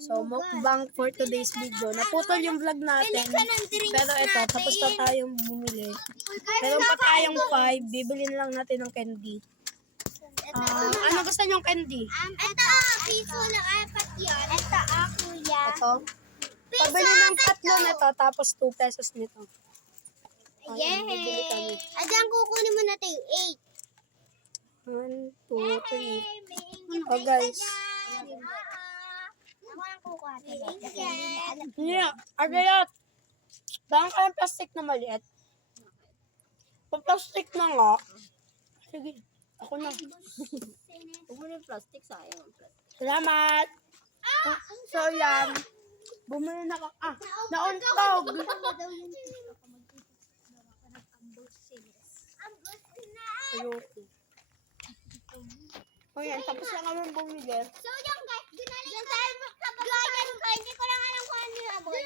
So, mukbang for today's video. Naputol yung vlog natin. Pero ito, tapos na tayong bumili. Meron pa tayong 5. Bibilin lang natin ng candy. Ano gusto nyong candy? Ito, piso lang apat yun. Ito, kuya. Ito. Pabili ng 3 nito, tapos 2 pesos nito. Bibili kami. Ayan, kukunin mo natin yung 1, 2, 3. Oh, guys. Yeah, agayat. Saan ka ng plastic na maliit? Pag plastic na nga. Sige, ako na. Huwag mo yung plastic, sayang. Salamat. So, yan. Bumili na ka. Nauntog. Ayoko. O yan, tapos na kami bumili. So, yung guys, dyan tayo magkabagay. Hindi ko lang alam kung ano yung abot.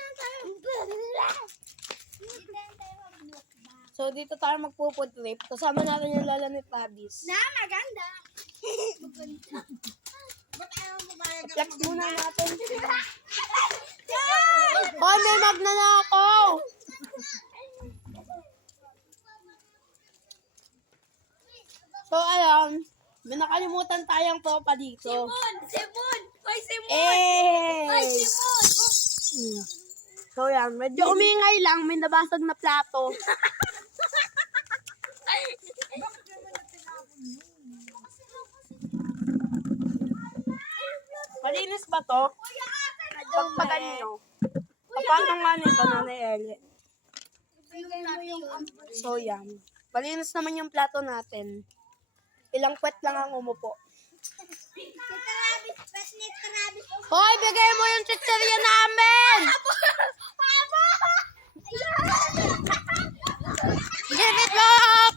So, dito tayo magpo-food trip. Kasama natin yung lala ni Travis. Na, maganda. Ba't ayaw mo ba? Flex muna natin. Hoy, may magnanakaw! So, ayan. May nakalimutan tayong tropa dito. Simon! Hoy, Simon! Eh! Simon! So, yan. Medyo umingay lang. May nabasag na plato. Malinis ba to? Pagpagan nyo. Paano nga nito, Nanay Eli? So, yan. Malinis naman yung plato natin. Ilang puwet lang ang umupo. Hoy, bigay mo yung chichirya namin! Give it back!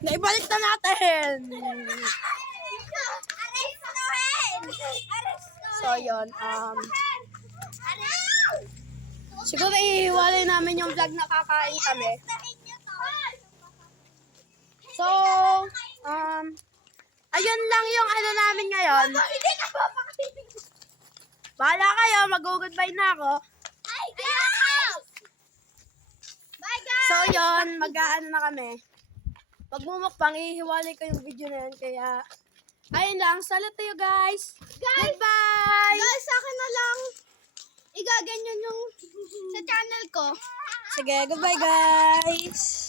Naibalik na natin! So, yun. Siguro ihiwalay namin yung vlog na kakain kami. So, ayun lang yung ano namin ngayon. Bahala kayo, mag-goodbye na ako. So, yun, mag-aano na kami. Pag bumukbang, ihiwalay ko yung video na yan. Kaya, ayun lang. Salut to you guys. Goodbye! Guys, sa akin na lang. Igaganyan yung sa channel ko. Sige, goodbye guys!